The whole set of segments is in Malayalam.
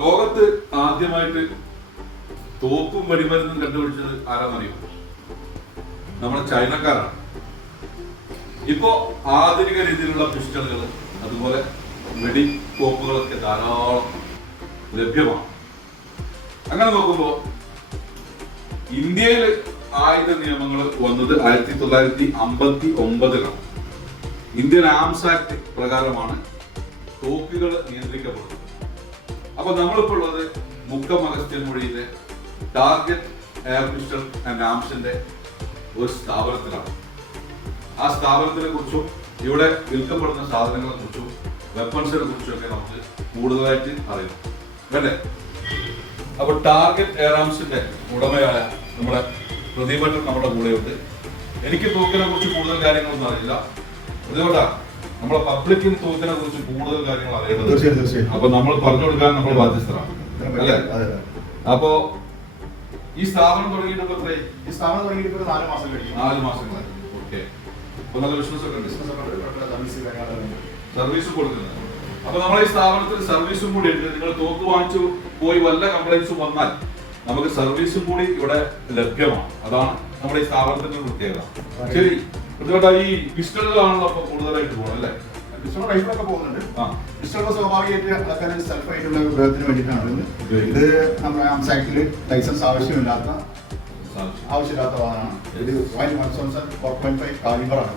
ലോകത്ത് ആദ്യമായിട്ട് തോക്കും വെടിമരുന്നും കണ്ടുപിടിച്ചത് ആരാന്നറിയോ? നമ്മുടെ ചൈനക്കാരാണ്. ഇപ്പോ ആധുനിക രീതിയിലുള്ള പിസ്റ്റളുകൾ അതുപോലെ വെടിക്കോപ്പുകളൊക്കെ ധാരാളം ലഭ്യമാണ്. അങ്ങനെ നോക്കുമ്പോൾ ഇന്ത്യയിൽ ആയുധ നിയമങ്ങൾ വന്നത് 1959 ഇന്ത്യൻ ആംസ് ആക്ട് പ്രകാരമാണ് തോക്കുകൾ നിയന്ത്രിക്കപ്പെടുന്നത്. അപ്പൊ നമ്മളിപ്പോൾ ഉള്ളത് മുക്കം അഗസ്ത്യൻ മൊഴിയിലെ ടാർഗറ്റ് എയർ പിസ്റ്റൾ ആൻഡ് ആംസിന്റെ ഒരു സ്ഥാപനത്തിലാണ്. ആ സ്ഥാപനത്തിനെ കുറിച്ചും ഇവിടെ വിൽക്കപ്പെടുന്ന സാധനങ്ങളെ കുറിച്ചും വെപ്പൺസിനെ കുറിച്ചും ഒക്കെ നമുക്ക് കൂടുതലായിട്ട് അറിയാം വേണ്ടേ? അപ്പൊ ടാർഗറ്റ് എയർ ആംസിന്റെ ഉടമയായ നമ്മുടെ പ്രതിഭട്ടൻ നമ്മുടെ കൂടെയുണ്ട്. എനിക്ക് തോക്കിനെ കുറിച്ച് കൂടുതൽ കാര്യങ്ങളൊന്നും അറിയില്ല. പ്രതിഭട്ട, നമ്മളെ പബ്ലിക്കിന് തോക്കിനെ കുറിച്ച് കൂടുതൽ കാര്യങ്ങൾ അറിയേണ്ടത്. അപ്പൊ നമ്മൾ പറഞ്ഞു കൊടുക്കാൻ നമ്മൾ ബാധ്യസ്ഥരാണ് അല്ലേ? അപ്പോ ഈ സ്ഥാപനം തുടങ്ങിയിട്ട് ഈ സ്ഥാപനം തുടങ്ങിയിട്ട് 4 മാസം കഴിഞ്ഞു. 4 മാസങ്ങളായി. ഓക്കെ. അപ്പൊ നല്ല ബിസിനസ് ഒക്കെ ഉണ്ട്. സർവീസ് കൊടുക്കുന്നത്. അപ്പൊ നമ്മൾ ഈ സ്ഥാപനത്തിൽ സർവീസും കൂടി ഉണ്ട്. നിങ്ങൾ തോക്ക് വാങ്ങിച്ചു പോയി വല്ല കംപ്ലൈൻസും വന്നാൽ നമുക്ക് സർവീസും കൂടി ഇവിടെ ലഭ്യമാണ്. അതാണ് നമ്മുടെ ഈ സ്ഥാപനത്തിന്റെ പ്രത്യേകത. ശരി, പ്രതിഭട്ട, ഈ പിസ്റ്റളുകളാണല്ലോ അപ്പൊ കൂടുതലായിട്ട് പോകണം അല്ലേ? പിസ്റ്റൾ റൈഫിളൊക്കെ പോകുന്നുണ്ട്. പിസ്റ്റളുകൾ സ്വാഭാവികമായിട്ട് ആൾക്കാർ സെൽഫ് ആയിട്ടുള്ള ഉപയോഗത്തിന് വേണ്ടിയിട്ടാണ്. ഇത് നമ്മുടെ ആംസ് ആക്ടിൽ ലൈസൻസ് ആവശ്യമില്ലാത്ത വാഹനമാണ്. ഇത് 4.5 കാലിബറാണ്.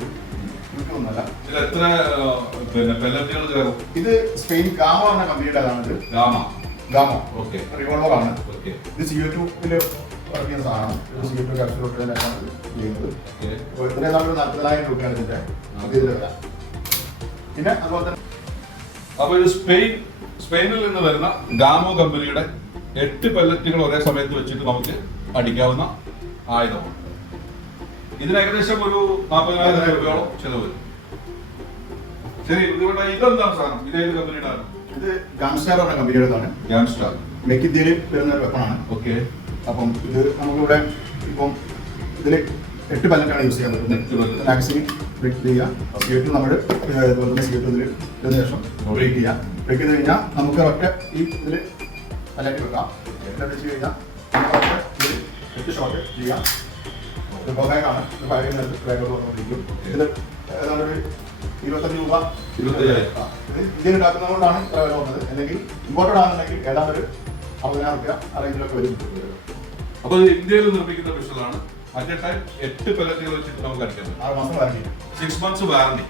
ഇത് സ്പെയിൻ ഗാമോ എന്ന കമ്പനിയുടേതാണ്. ഗാമോ റിവോൾവർ ആണ്. ഇത് CO2 വർക്ക് ചെയ്യുന്ന സാധനമാണ്. CO2 ക്യാപ്സ്യൂൾ ചെയ്യുന്നത്. ഇതിന് ഏതാണ്ട് 40,000 രൂപയാണ് ഇതിന്റെ വില. പിന്നെ അതുപോലെ തന്നെ അപ്പൊ ഇത് സ്പെയിനിൽ നിന്ന് വരുന്ന ഗാമോ കമ്പനിയുടെ 8 പെല്ലറ്റുകൾ ഒരേ സമയത്ത് വെച്ചിട്ട് നമുക്ക് അടിക്കാവുന്ന ആയുധമാണ്. ഇതിന് ഏകദേശം ഒരു 40,000 രൂപയോളം ചെലവ് വരും. ശരി, ഇതെന്താണ് സാധനം? ഇതേത് കമ്പനിയുടെ? ഇത് ഗാംസ്റ്റാർ എന്ന കമ്പനിയുടേതാണ്. ഗാംസ്റ്റാർ മെക്കിദ്യയിൽ വരുന്ന ഒരു വെപ്പണാണ്. ഓക്കെ. അപ്പം ഇത് നമുക്കിവിടെ ഇപ്പം ഇതിൽ 8 പല്ലറ്റാണ് യൂസ് ചെയ്യാൻ പറ്റുന്നത്. മാക്സിമം ബ്രേക്ക് ചെയ്യുക. CO2 നമ്മൾ അതുപോലെ തന്നെ CO2 ഇതിൽ ഇതിന് ശേഷം ബ്രേക്ക് ചെയ്യുക. ബ്രേക്ക് ചെയ്ത് കഴിഞ്ഞാൽ നമുക്ക് ഒറ്റ ഈ ഇതിൽ പല്ലറ്റ് വെക്കാം. വെച്ച് കഴിഞ്ഞാൽ ഇതിൽ 8 ഷോട്ട് ചെയ്യാം. ഇത് ബൊബാഗാണ്. ഇത് ഫയർ ചെയ്യുന്നത് ബാഗോട് പറഞ്ഞുകൊണ്ടിരിക്കും. ഇതിൽ ഏതാണ്ട് ഒരു 25 രൂപ. ഇത് ഇന്ത്യയിൽ ഉണ്ടാക്കുന്നതുകൊണ്ടാണ് ഇത്ര വില വന്നത്. അല്ലെങ്കിൽ ഇമ്പോർട്ടഡ് ആണെന്നുണ്ടെങ്കിൽ ഏതാണ്ട് ഒരു 60,000 രൂപ ആ റേഞ്ചിലൊക്കെ വരും. അപ്പൊ ഇന്ത്യയിൽ നിർമ്മിക്കുന്ന പിസ്റ്റളാണ്. മറ്റേ ടൈം 8 പെല്ലറ്റുകൾ വെച്ചിട്ട് നമുക്ക് അടിക്കാൻ പറ്റും. 6 മാസം വാറണ്ടി, 6 months വാറണ്ടി.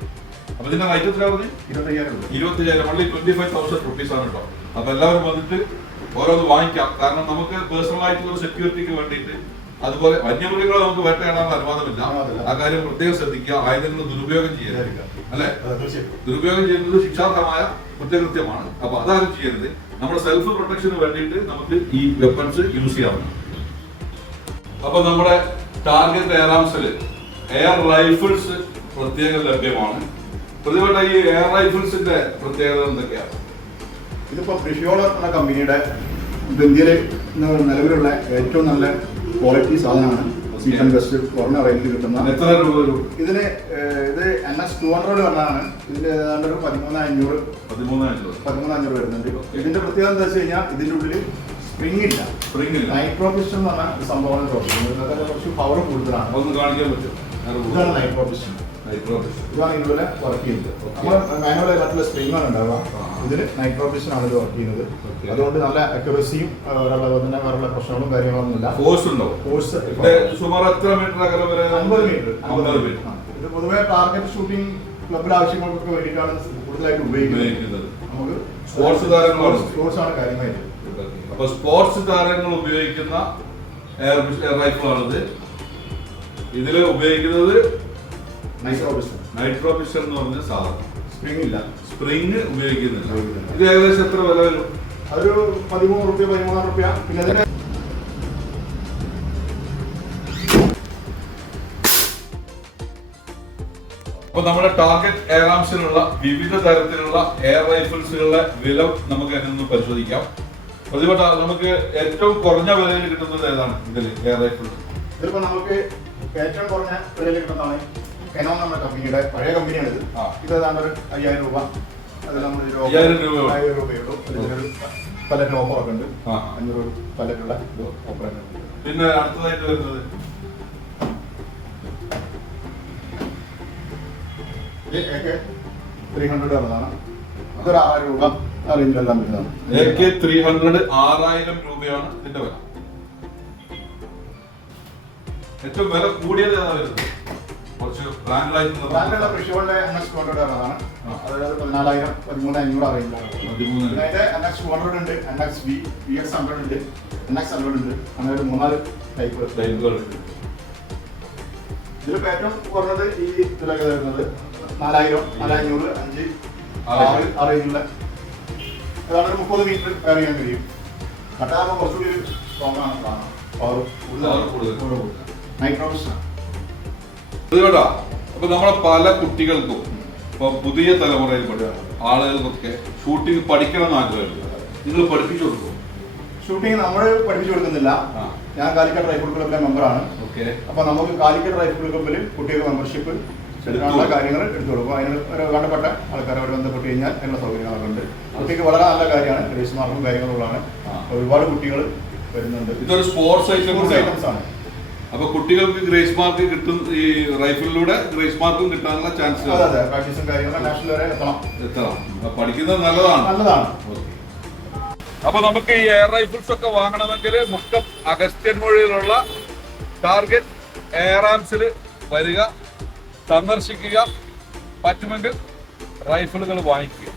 അപ്പൊ ഇതിന്റെ റേറ്റ് എത്ര പറഞ്ഞു? 25,000 രൂപ. 25,000 only 25,000 rupees ആണ് കേട്ടോ. അപ്പൊ എല്ലാവരും വന്നിട്ട് ഓരോന്ന് വാങ്ങിക്കാം. കാരണം നമുക്ക് പേഴ്സണൽ ആയിട്ടുള്ള സെക്യൂരിറ്റിക്ക് വേണ്ടിയിട്ട്, അതുപോലെ വന്യമൃഗങ്ങളെ നമുക്ക് വേട്ടയാടാനുള്ള അനുവാദമില്ല. ആ കാര്യം പ്രത്യേകം ശ്രദ്ധിക്കുക. ആയുധങ്ങൾ ദുരുപയോഗം ചെയ്യാതിരിക്കുക അല്ലെ? ദുരുപയോഗം ചെയ്യുന്നത് ശിക്ഷാർഹമായ കുറ്റകൃത്യമാണ്. അപ്പൊ അതാരും ചെയ്യരുത്. നമ്മുടെ സെൽഫ് പ്രൊട്ടക്ഷന് വേണ്ടിയിട്ട് നമുക്ക് ഈ വെപ്പൺസ് യൂസ് ചെയ്യാവുന്നതാണ്. അപ്പൊ നമ്മുടെ ടാർഗറ്റ് എയർ ആംസിൽ എയർ റൈഫിൾസ് പ്രത്യേകം ലഭ്യമാണ്. പ്രതിഭട്ട, ഈ എയർ റൈഫിൾസിന്റെ പ്രത്യേകത എന്തൊക്കെയാണ്? ഇതിപ്പോ ബ്രിഷ്യോളർ എന്ന കമ്പനിയുടെ ഇന്ത്യയിലെ നിലവിലുള്ള ഏറ്റവും നല്ല ക്വാളിറ്റി സാധനമാണ്. സീസൺ ബെസ്റ്റ് കുറഞ്ഞ റേറ്റിൽ കിട്ടുന്ന. എത്ര രൂപ വരും ഇതിന്? ഇത് NS 200 വന്നതാണ്. ഇതിന്റെ ഏതാണ്ട് ഒരു 13,500 വരുന്നുണ്ട്. ഇതിന്റെ പ്രത്യേകത എന്താ വെച്ച് കഴിഞ്ഞാൽ ഇതിന്റെ ഉള്ളിൽ സ്പ്രിംഗ് ഇല്ല. നൈട്രോ പിസ്റ്റൺ എന്ന് പറഞ്ഞ സംഭവമാണ്. കുറച്ച് പവർ കൂടുതലാണ്. ഒന്ന് കാണിക്കാൻ പറ്റും? ഇതാണ് നൈട്രോ പിസ്റ്റൺ. ഇതാണ് ഇതിലൂടെ വർക്ക് ചെയ്യുന്നത്. നമ്മൾ മാനുവൽ ആയിട്ടുള്ള സ്പ്രിംഗ് ആണ് ഉണ്ടാവുക. ഇതിൽ നൈട്രോ പിസ്റ്റൺ ആണ് ഇത് വർക്ക് ചെയ്യുന്നത്. അതുകൊണ്ട് നല്ല അക്യുറസിയും വേറെ പ്രശ്നങ്ങളും കാര്യങ്ങളൊന്നും ഇല്ല. ഫോഴ്സ് ഉണ്ടോ? ഫോഴ്സ് സുമാർ എത്ര മീറ്റർ അകലം വരെ? 50 മീറ്റർ. ഇത് പൊതുവെ ടാർഗറ്റ് ഷൂട്ടിംഗ് ക്ലബിൽ ആവശ്യങ്ങൾക്കൊക്കെ വേണ്ടിയിട്ടാണ് കൂടുതലായിട്ട് ഉപയോഗിക്കുന്നത്. നമുക്ക് സ്പോർട്സ് താരങ്ങളാണ്. സ്പോർട്സ് ആണ് കാര്യമായിട്ട്. അപ്പൊ സ്പോർട്സ് താരങ്ങൾ ഉപയോഗിക്കുന്ന എയർ റൈഫിൾ ആണിത്. ഇതില് ഉപയോഗിക്കുന്നത് നൈട്രോ പിസ്റ്റൺ എന്ന് പറഞ്ഞ സാധനം. സ്പ്രിംഗ് ഇല്ല. സ്പ്രിംഗ് ഉപയോഗിക്കുന്നില്ല. ഇത് ഏകദേശം എത്ര വില വരും? അതൊരു 13 രൂപ 13 രൂപ. പിന്നെ അതിന് അപ്പൊ നമ്മുടെ ടാർഗറ്റ് എയർ ആംസിനുള്ള വിവിധ തരത്തിലുള്ള എയർ റൈഫിൾസുകളുടെ വില നമുക്ക് അതിനൊന്ന് പരിശോധിക്കാം. പ്രതിഭട്ട, നമുക്ക് ഏറ്റവും കുറഞ്ഞ വിലയിൽ കിട്ടുന്നത് ഏതാണ് ഇതിൽ എയർ റൈഫിൾ? ഇതിപ്പോ നമുക്ക് ഏറ്റവും കുറഞ്ഞ വിലയിൽ കിട്ടുന്നതാണ് കനോൺ നമ്മുടെ കമ്പനിയുടെ പഴയ കമ്പനിയാണിത്. ഇത് ഏതാണ്ട് ഒരു 5,000 രൂപ. അത് നമ്മൾ 5,000 രൂപയുള്ളൂ. പല്ലറ്റ് ഓഫറൊക്കെ ഉണ്ട്. ആ. 500 പല്ലറ്റുള്ള ഓഫർ. പിന്നെ അടുത്തതായിട്ട് വരുന്നത് AK 300 ഉള്ളതാണ്. അതൊരു 6000 രൂപ ആ റേഞ്ചിലെല്ലാം വരുന്നതാണ്. AK 300 6000 രൂപയാണ് ഇതിന്റെ വില. ഏറ്റവും വില കൂടിയത് ഏതാ വരുന്നത്? കുറച്ച് ബ്രാൻഡുള്ള ഫ്രിഷോളിന്റെ NX 200 ഉള്ളതാണ്. അതായത് 14,000 13,500 ആ റേഞ്ചിലാണ്. അതായത് NX 200 ഉണ്ട്, NX V, VX 100 ഉണ്ട്, NX 100 ഉണ്ട്. അങ്ങനെ ഒരു 3-4 ടൈപ്പുകൾ. ഇതിലിപ്പോ ഏറ്റവും കുറഞ്ഞത് ഈ ഇതിലൊക്കെ വരുന്നത് 4,000, 4,500, 5, 6 ആ റേഞ്ചിലുള്ള ഏതാണ് ഒരു 30 മീറ്റർ കയറി ചെയ്യാൻ കഴിയും. കട്ടാകുമ്പോൾ കുറച്ചുകൂടി സ്ട്രോങ് ആണ് സാധനം. പവർ കൂടുതൽ നൈട്രോസ്. അപ്പൊ നമ്മളെ പല കുട്ടികൾക്കും ഇപ്പൊ പുതിയ തലമുറയിൽപ്പെട്ട ആളുകൾക്കൊക്കെ ഷൂട്ടിംഗ് പഠിക്കണം എന്ന് ആഗ്രഹമുണ്ട്. നിങ്ങൾ പഠിപ്പിച്ചു കൊടുക്കും? ഷൂട്ടിംഗ് നമ്മൾ പഠിപ്പിച്ചു കൊടുക്കുന്നില്ല. ഞാൻ കാലിക്കറ്റ് റൈഫിൾ ക്ലബിലെ മെമ്പറാണ്. അപ്പൊ നമുക്ക് കാലിക്കറ്റ് റൈഫിൾ ക്ലബിൽ കുട്ടികൾക്ക് മെമ്പർഷിപ്പ് എടുക്കാനുള്ള കാര്യങ്ങൾ എടുത്തു കൊടുക്കും. അതിന് ഒരു വേണ്ടപ്പെട്ട ആൾക്കാരോട് ബന്ധപ്പെട്ട് കഴിഞ്ഞാൽ അതിനുള്ള സൗകര്യങ്ങളൊക്കെ ഉണ്ട്. കുട്ടിക്ക് വളരെ നല്ല കാര്യമാണ്. ഗ്രേസ് മാർക്കും കാര്യങ്ങളുള്ളതാണ്. ഒരുപാട് കുട്ടികൾ വരുന്നുണ്ട്. ഇതൊരു സ്പോർട്സ് ഐറ്റംസ് ആണ്. അപ്പൊ കുട്ടികൾക്ക് ഗ്രേസ് മാർക്ക് കിട്ടും. ഈ റൈഫിളിലൂടെ ഗ്രേസ് മാർക്കും കിട്ടാനുള്ള ചാൻസ്. അതെ, പ്രാക്ടീസും കാര്യങ്ങളും നാഷണൽ വരെ എത്തണം. പഠിക്കുന്നത് നല്ലതാണ്. അപ്പൊ നമുക്ക് ഈ എയർ റൈഫിൾസ് ഒക്കെ വാങ്ങണമെങ്കിൽ മുക്കം അഗസ്ത്യൻമൊഴിയിലുള്ള ടാർഗറ്റ് എയർ ആംസിൽ വരിക, സന്ദർശിക്കുക, പറ്റുമെങ്കിൽ റൈഫിളുകൾ വാങ്ങിക്കുക.